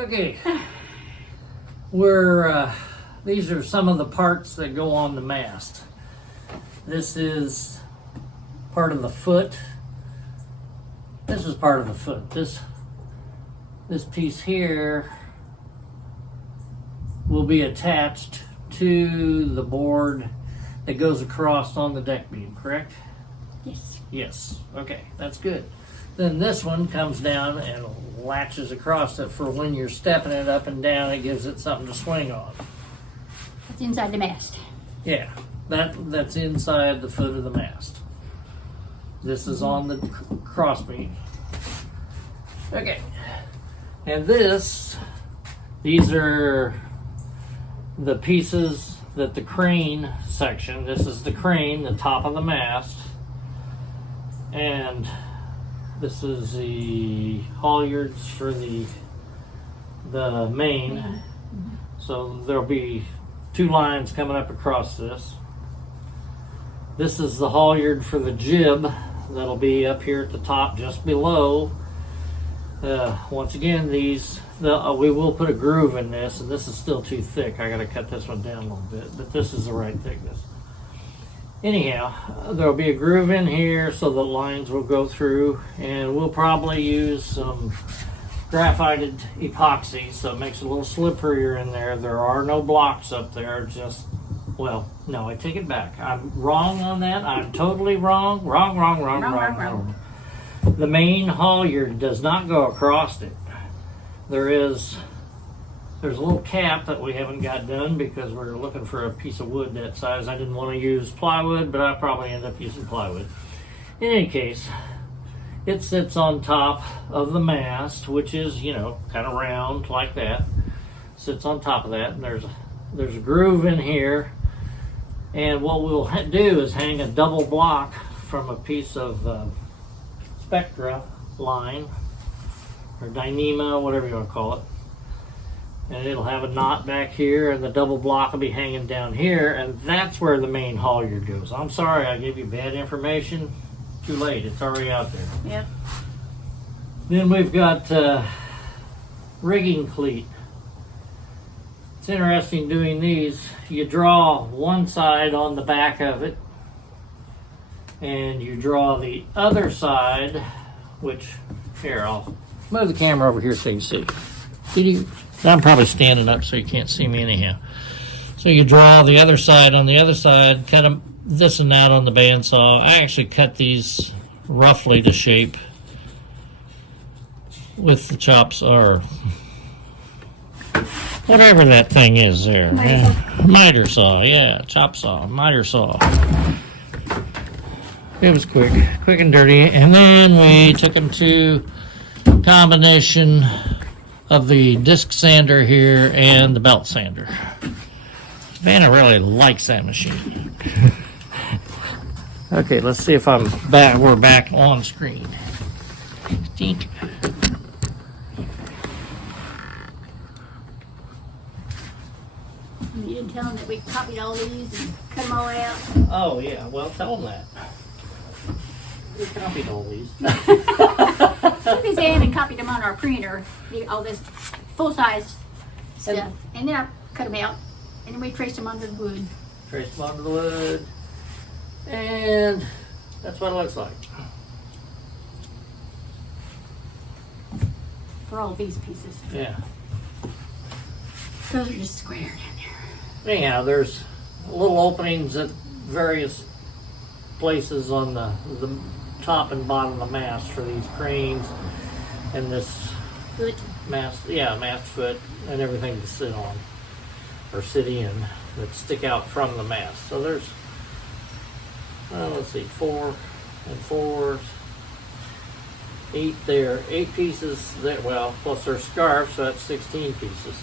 Okay. These are some of the parts that go on the mast. This is part of the foot. This is part of the foot. This piece here will be attached to the board that goes across on the deck beam, correct? Yes. Yes. Okay, that's good. Then this one comes down and latches across it for when you're stepping it up and down, it gives it something to swing on. It's inside the mast. Yeah, that's inside the foot of the mast. This is on the cross beam. Okay. And these are the pieces that the crane section, this is the crane, the top of the mast, and this is the halyards for the main. Mm-hmm. So there'll be two lines coming up across this. This is the halyard for the jib that'll be up here at the top just below. Once again, we will put a groove in this, and this is still too thick. I gotta cut this one down a little bit, but this is the right thickness. Anyhow, there'll be a groove in here so the lines will go through, and we'll probably use some graphited epoxy so it makes it a little slipperier in there. There are no blocks up there, well, no, I take it back. I'm wrong on that. I'm totally wrong. Wrong. The main halyard does not go across it. There's a little cap that we haven't got done because we're looking for a piece of wood that size. I didn't want to use plywood, but I probably end up using plywood. In any case, it sits on top of the mast, which is, kind of round like that. Sits on top of that, and there's a groove in here. And what we'll do is hang a double block from a piece of Spectra line, or Dyneema, whatever you want to call it. And it'll have a knot back here, and the double block will be hanging down here, and that's where the main halyard goes. I'm sorry I gave you bad information. Too late, it's already out there. Yep. Then we've got rigging cleat. It's interesting doing these. You draw one side on the back of it, and you draw the other side, which, here, I'll move the camera over here so you can see. I'm probably standing up so you can't see me anyhow. So you draw the other side on the other side, cut them this and that on the bandsaw. I actually cut these roughly to shape with the chops, or whatever that thing is there. Miter saw, yeah, chop saw, miter saw. It was quick and dirty. And then we took them to combination of the disc sander here and the belt sander. Vanna really likes that machine. Okay, let's see if we're back on screen. Stink. You didn't tell them that we copied all these and cut them all out. Oh yeah, well tell them that. We copied all these. Took these in and copied them on our printer, all this full-size stuff. And then I cut them out, and then we traced them onto the wood. Traced them onto the wood. And that's what it looks like. For all these pieces. Yeah. Those are just square down there. Anyhow, there's little openings at various places on the top and bottom of the mast for these cranes and this Foot. mast foot and everything to sit on or sit in that stick out from the mast. So there's, let's see, 4 and 4, 8 there, 8 pieces there, well, plus their scarf, so that's 16 pieces.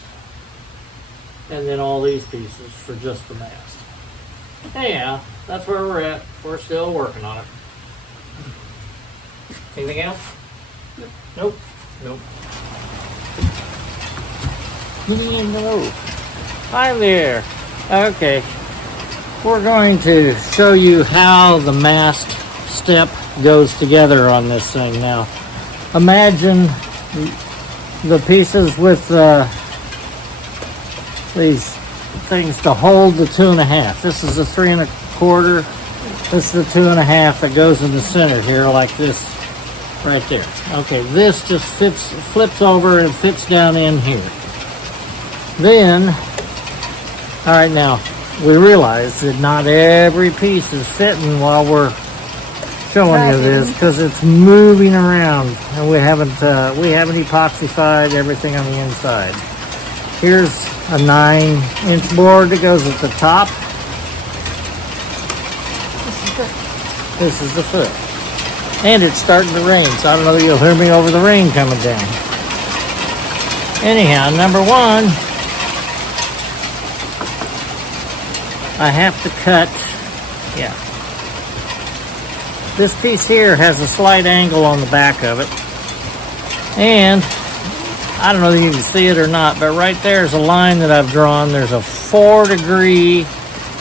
And then all these pieces for just the mast. Anyhow, that's where we're at. We're still working on it. Anything else? Nope. No. Hi there. Okay. We're going to show you how the mast step goes together on this thing now. Imagine the pieces with these things to hold the 2.5. This is the 3 1/4. This is the 2.5 that goes in the center here like this right there. Okay, this just flips over and fits down in here. Then, all right, now we realize that not every piece is fitting while we're showing you this because it's moving around, and we haven't epoxified everything on the inside. Here's a 9-inch board that goes at the top. This is the foot. And it's starting to rain, so I don't know if you'll hear me over the rain coming down. Anyhow, number one, I have to cut, this piece here has a slight angle on the back of it. And I don't know if you can see it or not, but right there's a line that I've drawn. There's a 4-degree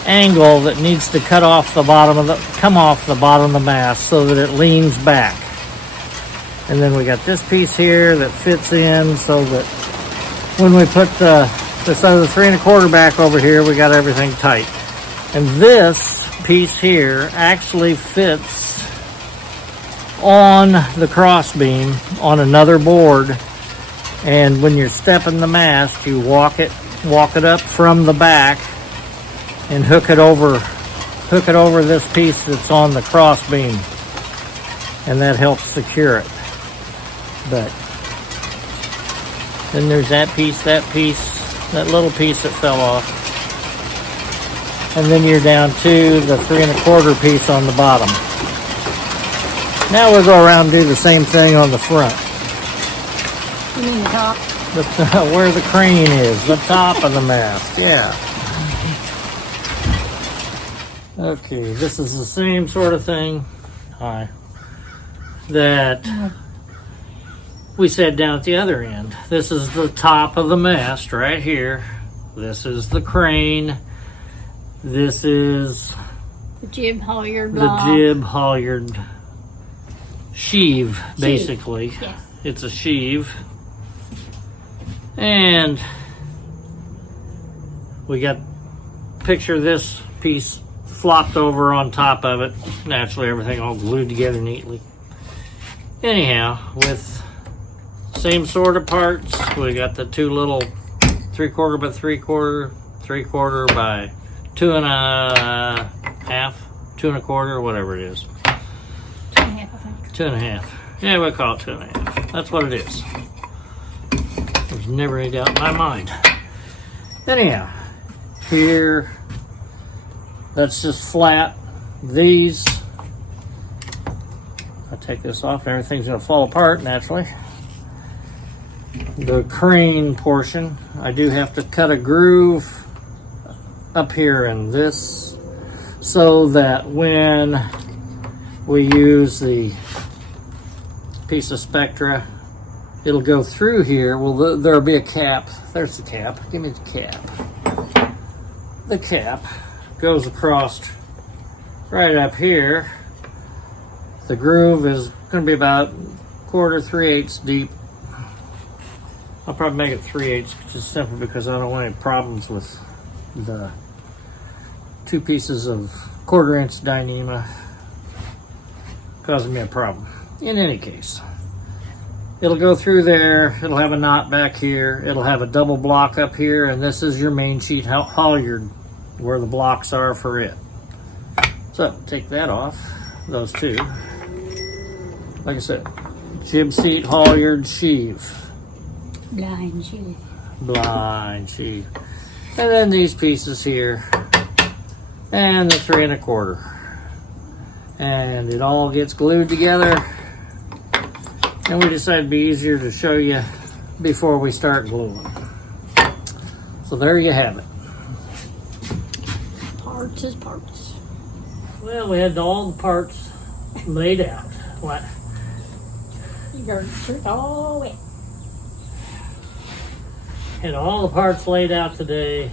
angle that needs to come off the bottom of the mast so that it leans back. And then we got this piece here that fits in so that when we put this other 3 1/4 back over here, we got everything tight. And this piece here actually fits on the cross beam on another board. And when you're stepping the mast, you walk it up from the back and hook it over this piece that's on the cross beam, and that helps secure it. But then there's that little piece that fell off, and then you're down to the 3 1/4 piece on the bottom. Now we'll go around and do the same thing on the front. You mean the top? Where the crane is, the top of the mast, yeah. Okay, this is the same sort of thing that we said down at the other end. This is the top of the mast right here. This is the crane. This is the jib halyard block. The jib halyard sheave, basically. Yes. It's a sheave. And we got, picture this piece flopped over on top of it. Naturally, everything all glued together neatly. Anyhow, with same sort of parts, we got the two little 3/4 by 3/4, 3/4 by 2.5, 2 1/4, whatever it is. 2.5, I think. 2.5. Yeah, we'll call it 2.5. That's what it is. There's never any doubt in my mind. Anyhow, here, that's just flat. These, I take this off, everything's gonna fall apart naturally. The crane portion, I do have to cut a groove up here in this so that when we use the piece of Spectra, it'll go through here. Well, there'll be a cap. There's the cap. Give me the cap. The cap goes across right up here. The groove is going to be about 1/4, 3/8 deep. I'll probably make it 3/8 just simply because I don't want any problems with the 2 pieces of 1/4-inch Dyneema causing me a problem. In any case, it'll go through there. It'll have a knot back here. It'll have a double block up here, and this is your main sheet halyard where the blocks are for it. So take that off, those two. Like I said, jib seat halyard sheave. Blind sheave. Blind sheave. And then these pieces here, and the 3 1/4. And it all gets glued together. And we decided it'd be easier to show you before we start gluing. So there you have it. Parts is parts. Well, we had all the parts laid out. What? You got the truth all wet. Had all the parts laid out today.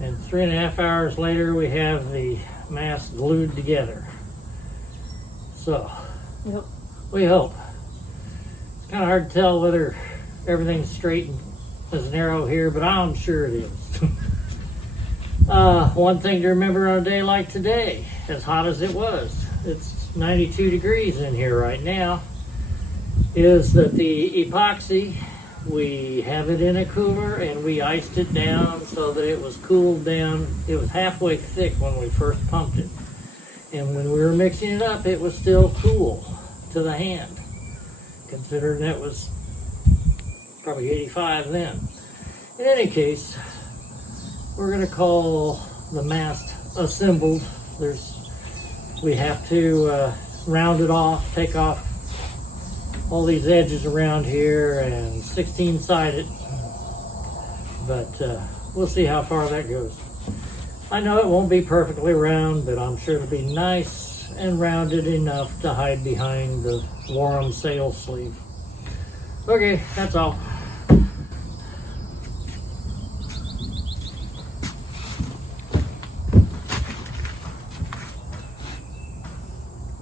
And 3.5 hours later, we have the mast glued together. So, Yep. we hope. It's kind of hard to tell whether everything's straight as an arrow here, but I'm sure it is. One thing to remember on a day like today, as hot as it was, it's 92 degrees in here right now, is that the epoxy, we have it in a cooler and we iced it down so that it was cooled down. It was halfway thick when we first pumped it. And when we were mixing it up, it was still cool to the hand, considering it was probably 85 then. In any case, we're going to call the mast assembled. We have to round it off, take off all these edges around here and 16-side it, but we'll see how far that goes. I know it won't be perfectly round, but I'm sure it'll be nice and rounded enough to hide behind the Wharram sail sleeve. Okay, that's all.